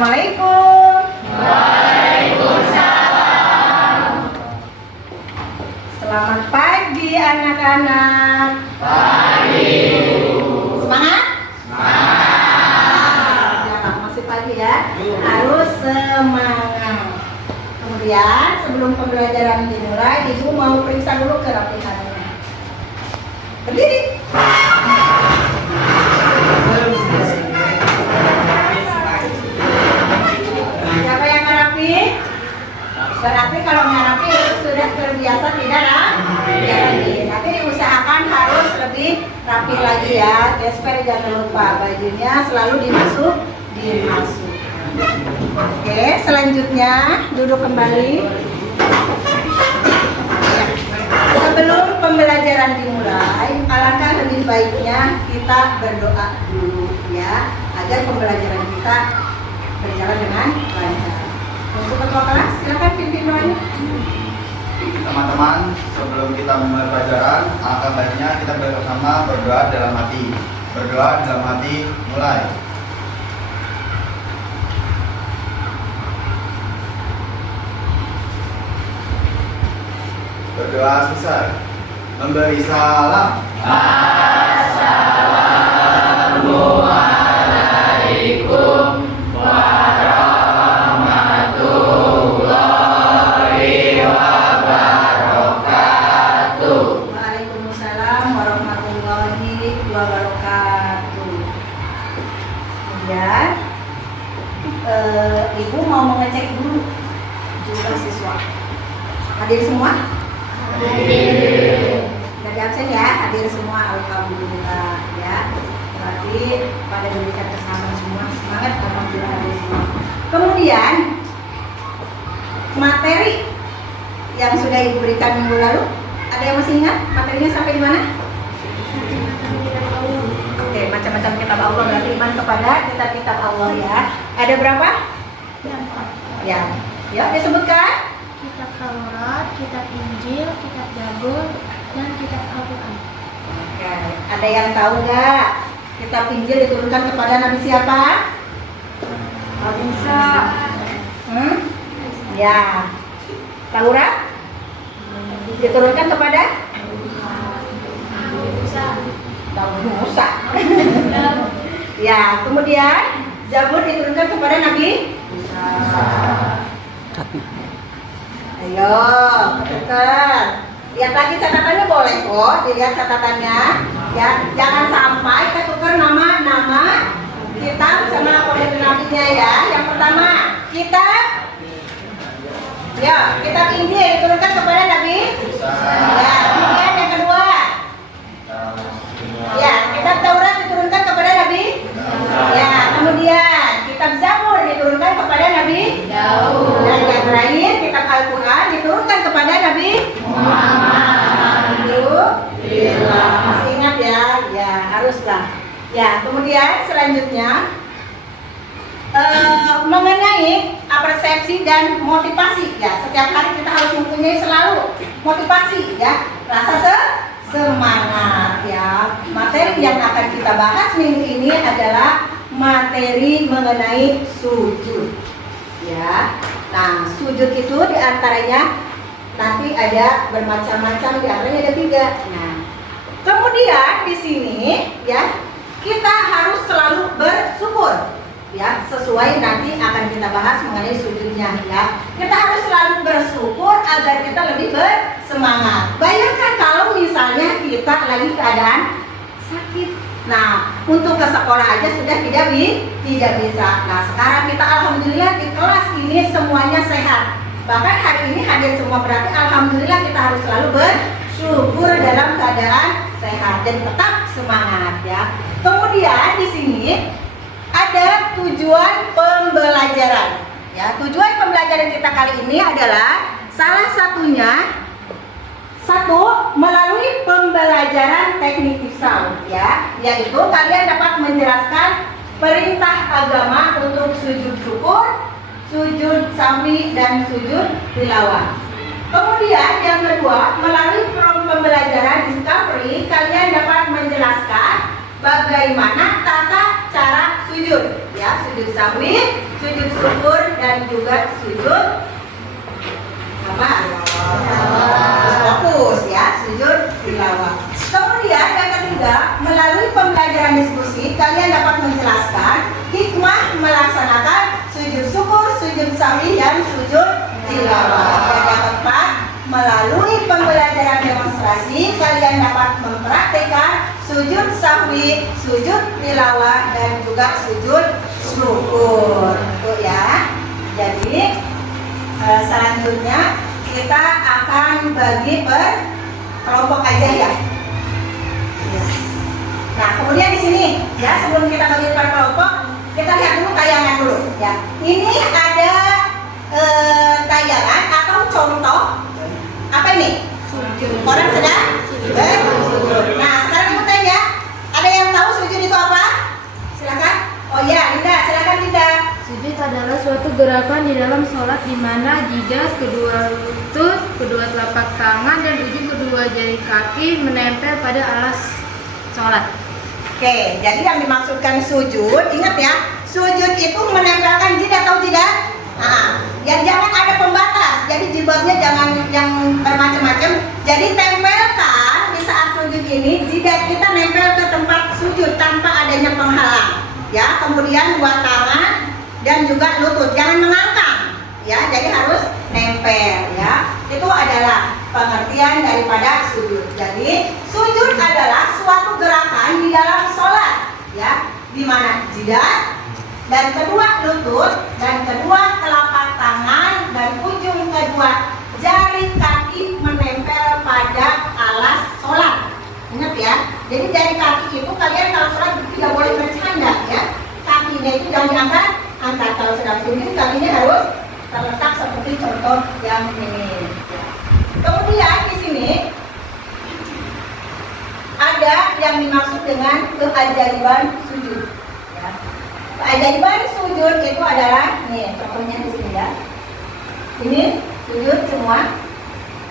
Assalamualaikum. Waalaikumsalam. Selamat pagi anak-anak. Pagi. Semangat? Semangat. Ya, masih pagi ya. Harus semangat. Kemudian sebelum pembelajaran dimulai, Ibu mau periksa dulu kerapihannya. Berdiri. Siapa yang ngerapi? Berarti kalau ngerapi sudah terbiasa tidak rapi. Nanti diusahakan harus lebih rapi lagi ya. Gesper jangan lupa, bajunya selalu dimasuk. Oke, selanjutnya duduk kembali. Sebelum pembelajaran dimulai, alangkah lebih baiknya kita berdoa dulu ya, agar pembelajaran kita berjalan dengan lancar. Untuk ketua kelas, silakan pimpin doanya. Teman-teman, sebelum kita memulai pelajaran, alangkah baiknya kita bersama berdoa dalam hati. Berdoa dalam hati, mulai. Berdoa selesai. Memberi salam. Assalamualaikum warahmatullahi wabarakatuh. Waalaikumsalam warahmatullahi wabarakatuh. Kemudian Ibu mau mengecek dulu jumlah siswa. Hadir semua? Dari absen ya, hadir semua, alhamdulillah ya. Berarti pada diberikan kesabaran semua, semangat, alhamdulillah hadir semua. Kemudian materi yang sudah Ibu berikan minggu lalu, ada yang masih ingat materinya sampai di mana? Oke, macam-macam kitab Allah, berarti iman kepada kitab-kitab Allah ya. Ada berapa? Ya, ya disebutkan. Kitab Taurat, kitab Injil, kitab Zabur, dan kitab Al-Quran. Oke, ada yang tahu nggak kitab Injil diturunkan kepada Nabi siapa? Nabi Musa. Ya. Taurat diturunkan kepada Nabi Musa. Ya, kemudian Zabur diturunkan kepada Nabi Musa. Ayo, ketukar. Lihat lagi catatannya boleh kok, dilihat catatannya. Ya, jangan sampai ketukar nama kitab sama pemilik nabinya ya. Yang pertama, kitab Injil diturunkan kepada Nabi. Ya, kemudian yang kedua. Ya, kitab Taurat diturunkan kepada Nabi. Ya, kemudian kitab Zabur diturunkan kepada Nabi Daud. Dan yang terakhir kitab Al-Quran diturunkan kepada Nabi Muhammad. Masih ingat ya? Ya, haruslah. Ya, kemudian selanjutnya mengenai persepsi dan motivasi ya. Setiap hari kita harus mempunyai selalu motivasi ya, rasa semangat ya. Materi yang akan kita bahas minggu ini adalah materi mengenai sujud ya. Nah, sujud itu diantaranya nanti ada bermacam-macam, diantaranya ada 3. Nah, kemudian di sini ya kita harus selalu bersyukur ya, sesuai nanti akan kita bahas mengenai sujudnya ya. Kita harus selalu bersyukur agar kita lebih bersemangat. Bayangkan kalau misalnya kita lagi keadaan sakit. Nah, untuk ke sekolah aja sudah tidak bisa. Nah, sekarang kita alhamdulillah di kelas ini semuanya sehat. Bahkan hari ini hadir semua, berarti alhamdulillah kita harus selalu bersyukur dalam keadaan sehat dan tetap semangat ya. Kemudian di sini ada tujuan pembelajaran ya. Tujuan pembelajaran kita kali ini adalah salah satunya melalui pembelajaran teknik tisawuf ya, yaitu kalian dapat menjelaskan perintah agama untuk sujud syukur, sujud sahwi dan sujud tilawah. Kemudian yang kedua, melalui pembelajaran discovery kalian dapat menjelaskan bagaimana tata cara sujud ya, sujud sahwi, sujud Kemudian yang ketiga, melalui pembelajaran diskusi kalian dapat menjelaskan hikmah melaksanakan sujud syukur, sujud sahwi, dan sujud tilawah. Dan yang keempat, melalui pembelajaran demonstrasi kalian dapat mempraktikkan sujud sahwi, sujud tilawah, dan juga sujud syukur. Tuh ya. Jadi selanjutnya kita akan bagi per kelompok aja ya. Nah, kemudian di sini ya, sebelum kita bagi per kelompok, kita lihat dulu tayangan dulu ya. Ini ada tayangan atau contoh apa ini? Sujud. Orang sedang bersujud. Nah, sekarang ibu tanya, ada yang tahu sujud itu apa? Silakan. Oh ya, Linda, silakan Linda. Sujud adalah suatu gerakan di dalam sholat di mana jidat, kedua lutut, kedua telapak tangan, dan ujung kedua jari kaki menempel pada alas sholat. Oke, jadi yang dimaksudkan sujud, ingat ya, sujud itu menempelkan jidat atau jidat. Nah, yang jangan ada pembatas. Jadi jilbabnya jangan yang bermacam-macam. Jadi tempelkan di saat sujud ini jidat kita nempel ke tempat sujud tanpa adanya penghalang. Ya, kemudian dua tangan dan juga lutut, jangan mengangkat. Ya, jadi harus nempel ya. Itu adalah pengertian daripada sujud. Jadi sujud adalah suatu gerakan di dalam sholat ya, di mana jidat dan kedua lutut dan kedua telapak tangan dan ujung kedua jari kaki menempel pada alas sholat. Ingat ya, jadi jari kaki itu kalian kalau sholat tidak boleh bercanda ya. Kakinya itu jangan diangkat, angkat. Kalau sedang sujud kakinya harus terletak seperti contoh yang ini. Kemudian di sini ada yang dimaksud dengan keajaiban sujud. Ya. Keajaiban sujud itu adalah, nih contohnya di sini ya. Ini sujud semua.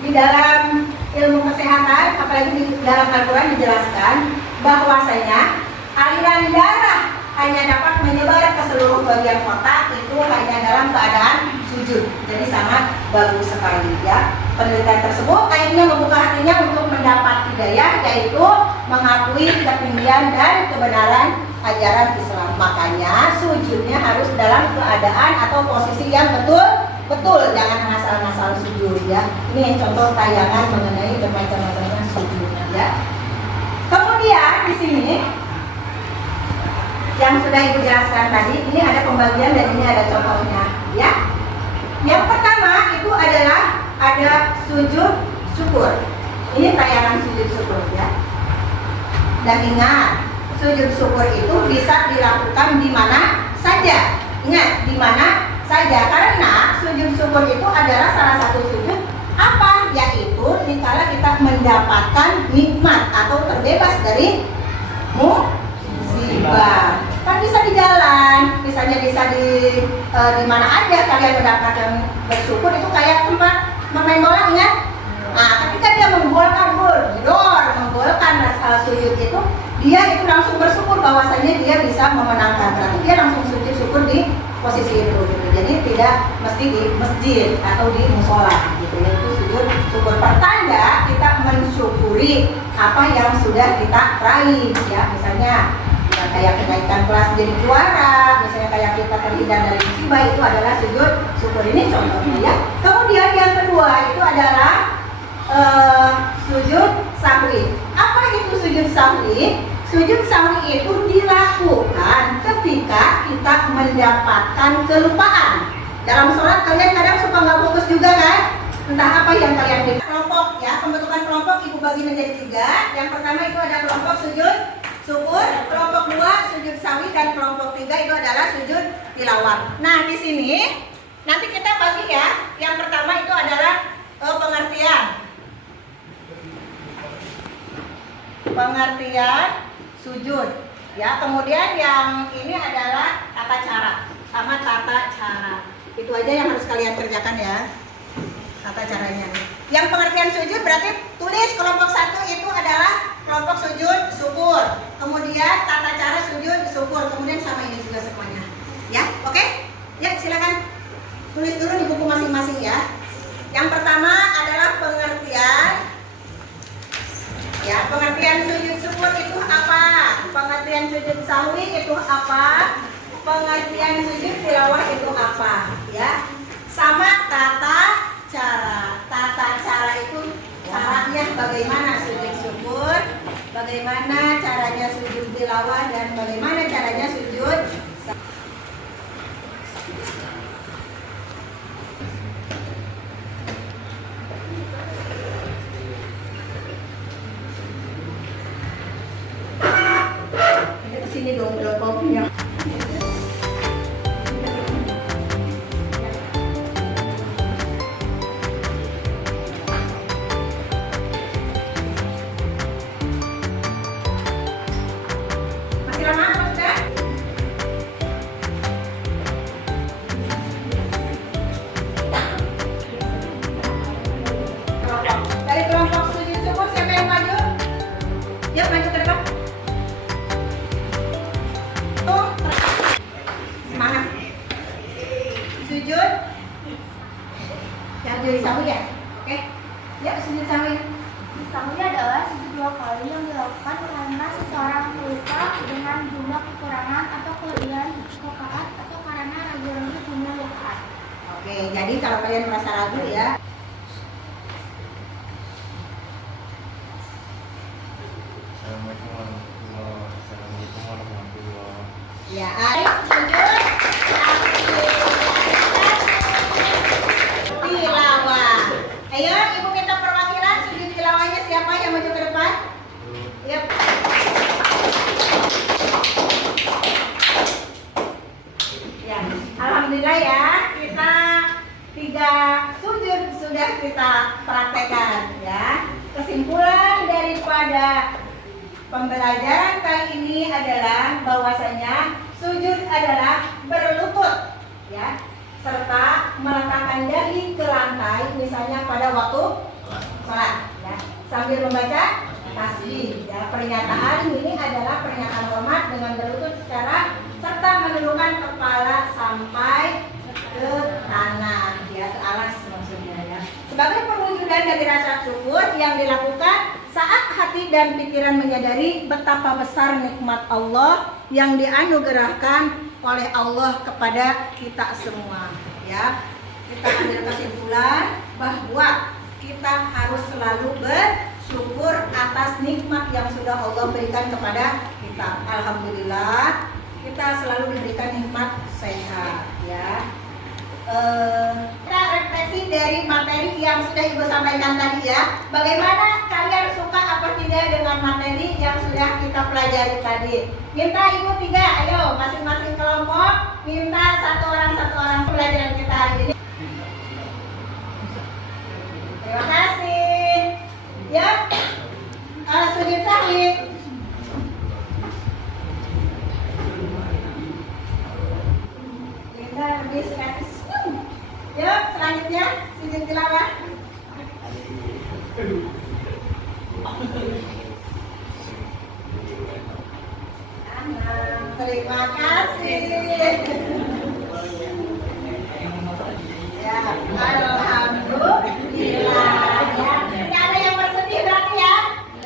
Di dalam ilmu kesehatan, apalagi di dalam Al-Quran dijelaskan bahwasanya aliran darah hanya dapat menyebar ke seluruh bagian otak itu hanya dalam keadaan sujud. Jadi sangat bagus sekali ya. Penelitian tersebut akhirnya membuka hatinya untuk mendapat hidayah, yaitu mengakui ketinggian dan kebenaran ajaran Islam. Makanya sujudnya harus dalam keadaan atau posisi yang betul, jangan ngasal-ngasal sujud ya. Ini contoh tayangan mengenai bermacam-macamnya sujud ya. Kemudian di sini yang sudah Ibu jelaskan tadi, ini ada pembagian dan ini ada contohnya ya. Yang pertama itu adalah ada sujud syukur. Ini tayangan sujud syukur ya. Dan ingat, sujud syukur itu bisa dilakukan di mana saja. Ingat, di mana saja, karena sujud syukur itu adalah salah satu sujud apa? Yaitu dikala kita mendapatkan nikmat atau terbebas dari musibah. Kan bisa di jalan, misalnya bisa di mana aja kalian mendapatkan bersyukur, itu kayak tempat bermain bola, ingat? Nah, ketika dia menggolkan sujud itu, dia itu langsung bersyukur bahwasanya dia bisa memenangkan. Berarti dia langsung sujud syukur di posisi itu gitu. Jadi tidak mesti di masjid atau di musola gitu ya. Itu sujud syukur, pertanda kita mensyukuri apa yang sudah kita raih ya. Misalnya ya, kayak kenaikan kelas jadi juara, misalnya kayak kita terhindar dari musibah, itu adalah sujud syukur. Ini contohnya ya. Kemudian yang kedua itu adalah sujud sahwi. Apa itu sujud sahwi? Sujud sahwi itu dilakukan ketika kita mendapatkan kelupaan. Dalam sholat kalian kadang suka nggak fokus juga kan? Entah apa yang kalian lihat. Kelompok ya, pembentukan kelompok Ibu bagi menjadi 3. Yang pertama itu ada kelompok sujud syukur, kelompok 2 sujud sahwi, dan kelompok 3 itu adalah sujud tilawah. Nah di sini nanti kita bagi ya. Yang pertama itu adalah pengertian sujud ya. Kemudian yang ini adalah tata cara sama tata cara. Itu aja yang harus kalian kerjakan ya, tata caranya. Yang pengertian sujud berarti tulis kelompok 1 itu adalah kelompok sujud syukur. Kemudian tata cara sujud syukur. Kemudian sama ini juga semuanya. Ya, oke? Ya, silakan tulis dulu di buku masing-masing ya. Yang pertama adalah pengertian. Ya, pengertian pengertian sujud sahwi itu apa? Pengertian sujud tilawah itu apa? Ya, sama tata cara. Tata cara itu caranya bagaimana sujud syukur, bagaimana caranya sujud tilawah, dan bagaimana caranya sujud sahwi. Sini dong kopinya. Masih lama apa sudah? Dari kelompok sujud syukur siapa yang maju? Yuk maju ke depan. Semangat. Sujud. Yang jadi sahwi ya? Oke. Ya, sujud sahwi. Sahwi adalah sujud 2 kali yang dilakukan karena seseorang terlupa dengan jumlah kekurangan atau kelebihan rakaat atau karena ragu-ragu jumlah rakaat. Oke, jadi kalau kalian merasa ragu ya. Assalamualaikum warahmatullahi. Ya, ayo sujud. Tilawah. Ayo, Ibu minta perwakilan sujud tilawahnya siapa yang maju ke depan? Yuk. Ya, alhamdulillah ya, kita 3 sujud sudah kita praktekkan ya. Kesimpulan daripada pembelajaran kali ini adalah bahwasanya sujud adalah berlutut ya, serta meletakkan dahi ke lantai misalnya pada waktu sholat ya, sambil membaca tasbih ya. Pernyataan ini adalah pernyataan hormat dengan berlutut secara serta menundukkan kepala sampai ke tanah ya, ke alas maksudnya ya, sebagai perwujudan dari rasa syukur yang dilakukan saat hati dan pikiran menyadari betapa besar nikmat Allah yang dianugerahkan oleh Allah kepada kita semua ya. Kita ambil kesimpulan bahwa kita harus selalu bersyukur atas nikmat yang sudah Allah berikan kepada kita. Alhamdulillah kita selalu diberikan nikmat sehat ya. Kita refleksi dari materi yang sudah Ibu sampaikan tadi ya. Bagaimana kalian suka apa tidak dengan materi yang sudah kita pelajari tadi? Minta Ibu 3, ayo masing-masing kelompok minta satu orang pelajaran kita hari ini. Terima kasih. Ya, sujud sahwi. Minta lebih 100. Yuk, selanjutnya sujud tilawah. Terima kasih. Ya, alhamdulillah. Ya, tidak ada yang bersedih berarti ya?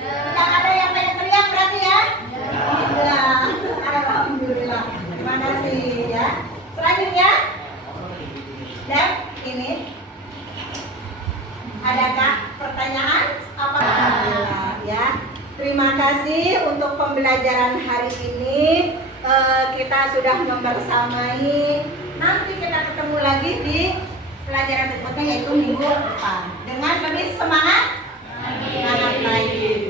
Tidak ada yang pengen teriak berarti ya? Tidak. Alhamdulillah. Terima kasih ya. Selanjutnya. Dan ini, adakah pertanyaan? Apa ya? Terima kasih untuk pembelajaran hari ini. Kita sudah membersamai. Nanti kita ketemu lagi di pelajaran berikutnya yaitu minggu depan dengan lebih semangat lagi.